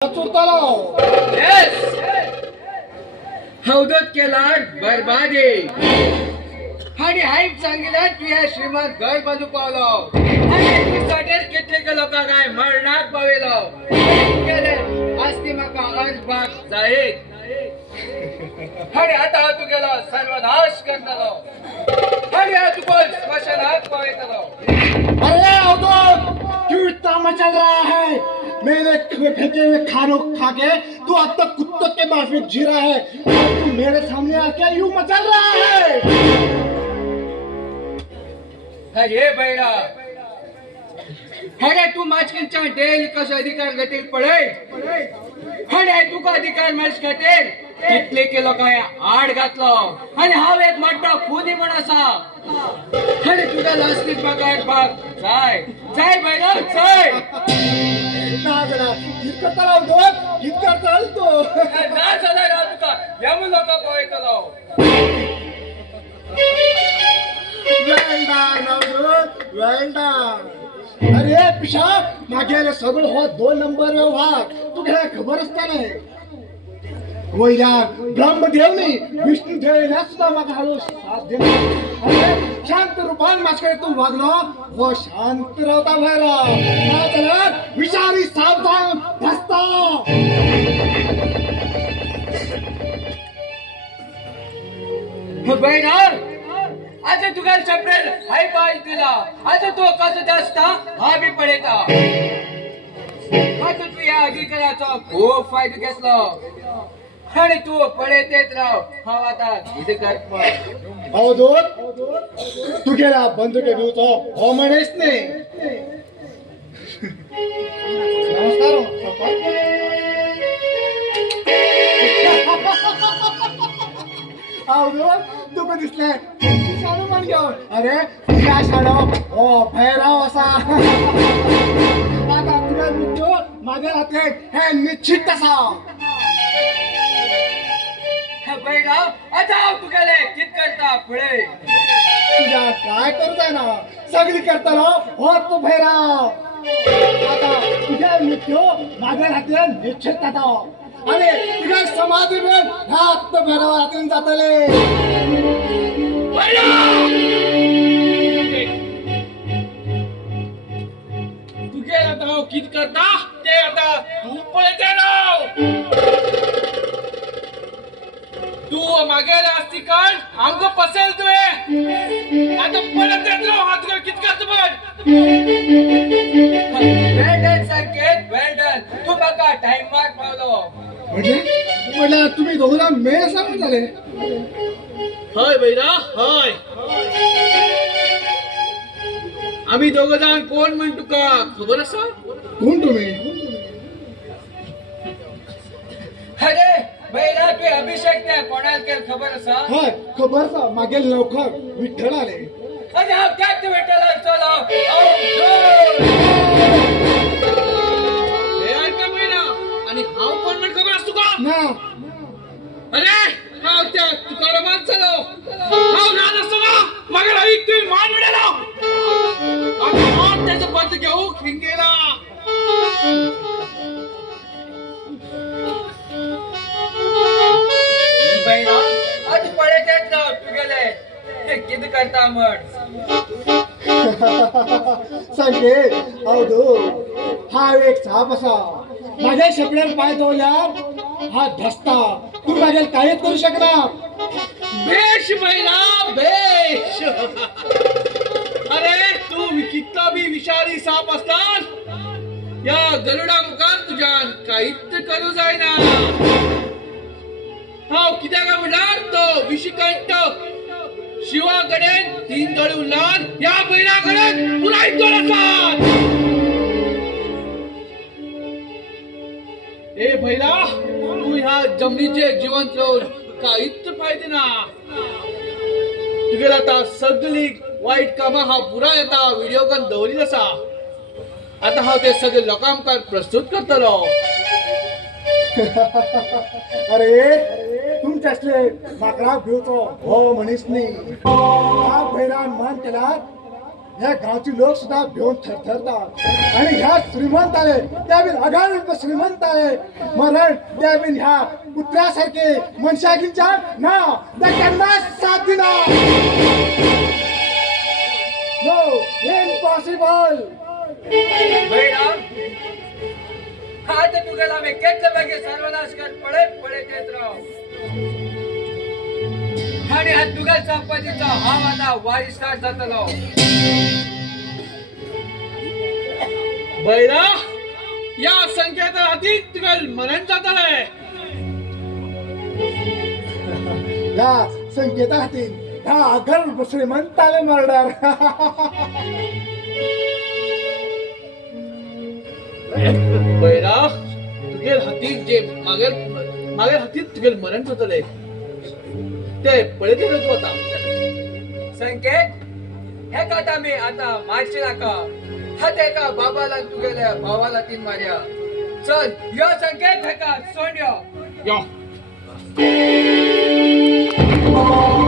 Yes! हौदत केला बरबादी आणि हाईप सांगितलं तुझ्या श्रीमंत घर बाजू पावलो आणि तुझ्यासाठी कितले लोकांक काय मरणाक पावलो केले आस्ती म्हाका अजबाग जायत आणि आता तू गेलो सर्वनाश करतलो आणि आता तू कोण स्मशानात पावयतलो अरे अवधूत क्यों इतना मचल रहा है? मेरे फेंके हुए खानों खा के तू अब तक कुत्तों के माफिक जी रहा है और तू मेरे सामने आके यूं मचल रहा है। अरे बैरा अरे तू माचकिंचा डेल कसं अधिकार घेतील पडे अरे तुका अधिकार माच घेतील कितले के लोकांया आड घातलो आणि हांव एक मोठो खुनी म्हण आसा अरे तुका लास्टीक म्हाका एक भाग जाय जाय बैरा जाय ना जरा इतकं तर अवधूत इतकं चाल तो ना झाला ना तुका यामू लोक पळयतलो वेल डन अवधूत वेल डन। अरे पिशा मागेले सगळं हो 2 नंबर व्यवहार तुला खबर असता नाही वैरा ब्रह्मदेवनी विष्णुदेवने सुद्धा मागा हालो साथ दिला अरे शांत रूपान माझ्याकडे तू वागलो व शांत राहता भैरा ना चला विचारी सावधान भस्ता बैरा आज तुका सप्रेल हाय पाय दिला आज तो कसं जास्त हा बी पडेता आता तू या अधिकाराचा खूप फायदा घेतलो आणि तू पडेतेच राव हा आता इथे कर अवधूत तू गेला बंदुके घेऊचो हो म्हणेस नाही अवधूत तुका दिसले शाळू म्हण घेऊन अरे तुझ्या शाळो हो भैराव असा आता तुझ्या मृत्यू माझ्या हातात हे निश्चित असा बैरा आता तू गेले कित करता पुढे तुझ्या काय करताय ना सगळी करताना हो तू भैराव आता तुझ्या मृत्यू माझ्या हातात निश्चित आता आणि तुझ्या समाधी में हात भैराव हातून जातले तू गेला आता कित करता ते आता तू पळते राव तू मागेला असती काढ अंग पसेल तुझे आता परत येतो हात कर कित करतो पण वेल्डन सारखे वेल्डन तू बघा टाइम मार्क पावलो म्हणजे म्हटलं तुम्ही दोघांना मेळ सांगून झाले हय बैरा हय आम्ही दोघ जण कोण म्हण तुका खबर असा कोण तुम्ही अरे बैरा तू अभिषेक त्या कोणाला केल खबर असा हाय खबर सा मागेल लवकर विठ्ठल आले अरे हा त्यात भेटायला चला हे ऐका बैरा आणि हाव कोण म्हण खबर असतो का ना अरे हाव त्या तुकारामात चलो हाव ना नसतो का मगर ऐक तुम्ही मान मिळाला आणि हात त्याचं पद घेऊ खिंगेला बैरा आज पळेच राव तू गेले किती करता म्हण सांगे हौदू हा एक साप असा माझ्या शेपड्यावर पाय ठेवल्यावर हा धसता तू माझ्या काहीच करू शकणार बेश बैरा बेश अरे तू कितना भी विषारी साप असतात या गरुडा मुखार तुझ्या काहीच करू जायना हाव कित्याक म्हणल्यार तो विषिकंठ शिवाकडे 3 गळ उरलात या बैलाकडे पुराय 2 असतात ए बैला तू ह्या जमिनीचे जिवंत राहून काहीच फायदे ना तुगेला आता सगळी वाईट कामां हा पुरा येता व्हिडिओ कॉल दवरीत असा आता हांव ते सगळे लोकांक प्रस्तुत करतलो अरे तुमच्यासले माकडा घेऊचो हो म्हणीस नी हा भैरान मान केला ह्या गावची लोक सुद्धा भिवून थरथरतात आणि ह्या श्रीमंताले त्या बिन अगाध श्रीमंताले मरण त्या बिन ह्या कुत्र्यासारखे मनशागींच्या ना त्या त्यांना साथ दिना नो इम्पॉसिबल बैराम आता तुगेला मी केतले बगे सर्वनाश कर पडे पडे देत राव आणि हा तुगल संपत्तीचा हा माझा वारिसदार जातलो बैरा या संख्येचा अति तुगल मरण जातलंय या संकेता हातीन ह्या अगल श्रीमंताले मर्डर बैरा तुगेल हातीत जे मागेल मागेल हातीत तुगेल मरण जातलंय ते पळते तू आता संकेत हे काटा मी आता मारशी नाका हा ते का बाबाला तुगेल्या भावाला तीन मार्या चल यो संकेत हे का सोड यो या